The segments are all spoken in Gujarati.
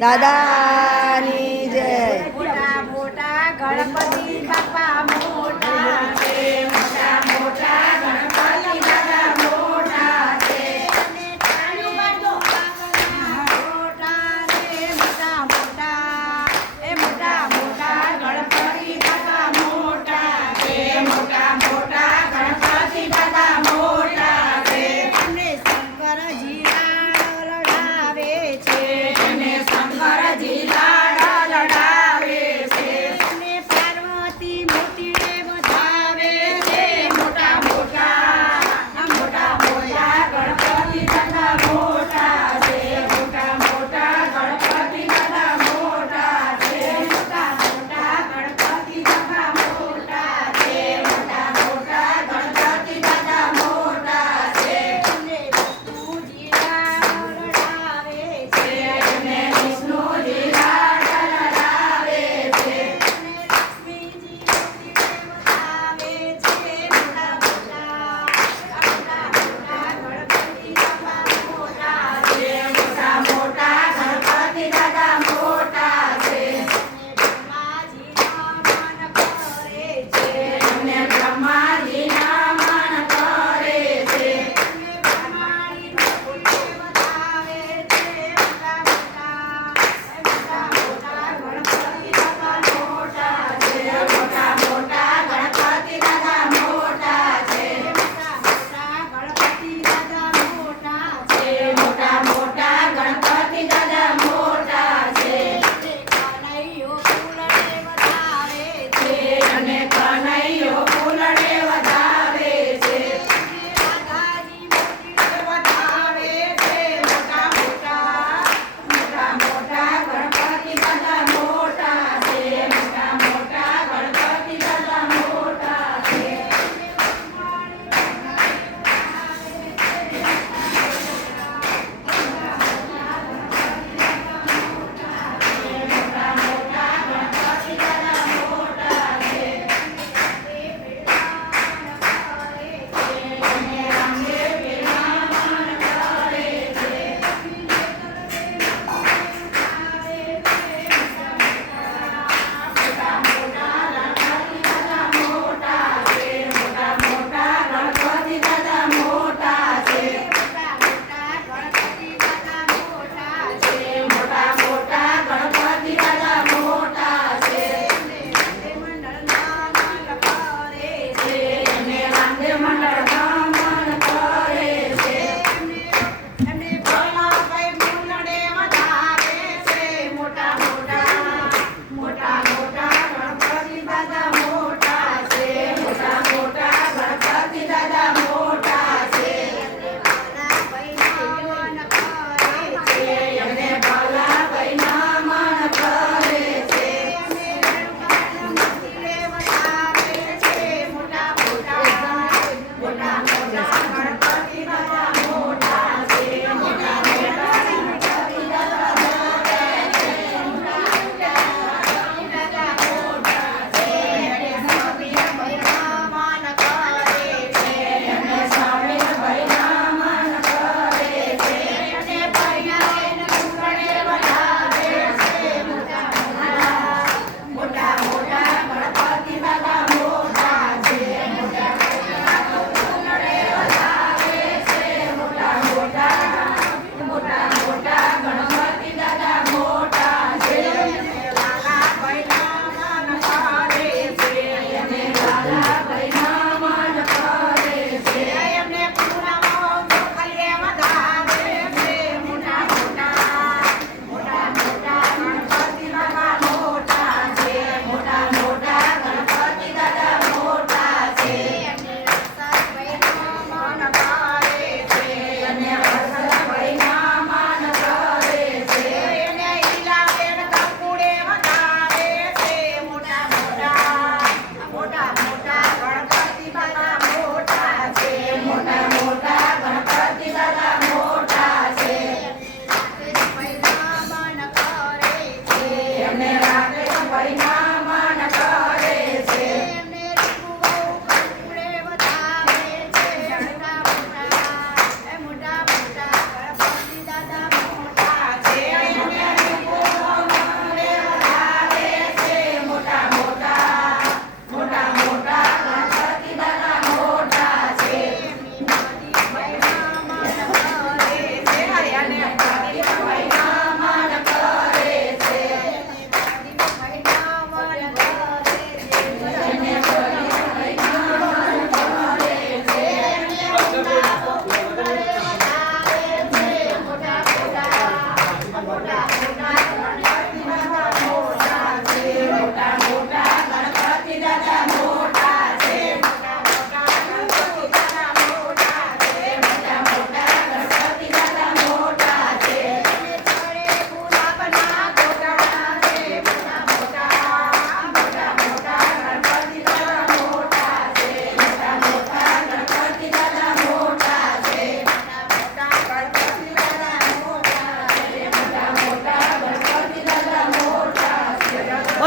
દાદાની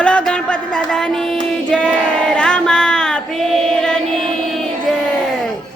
બોલો ગણપતિ દાદાની જય.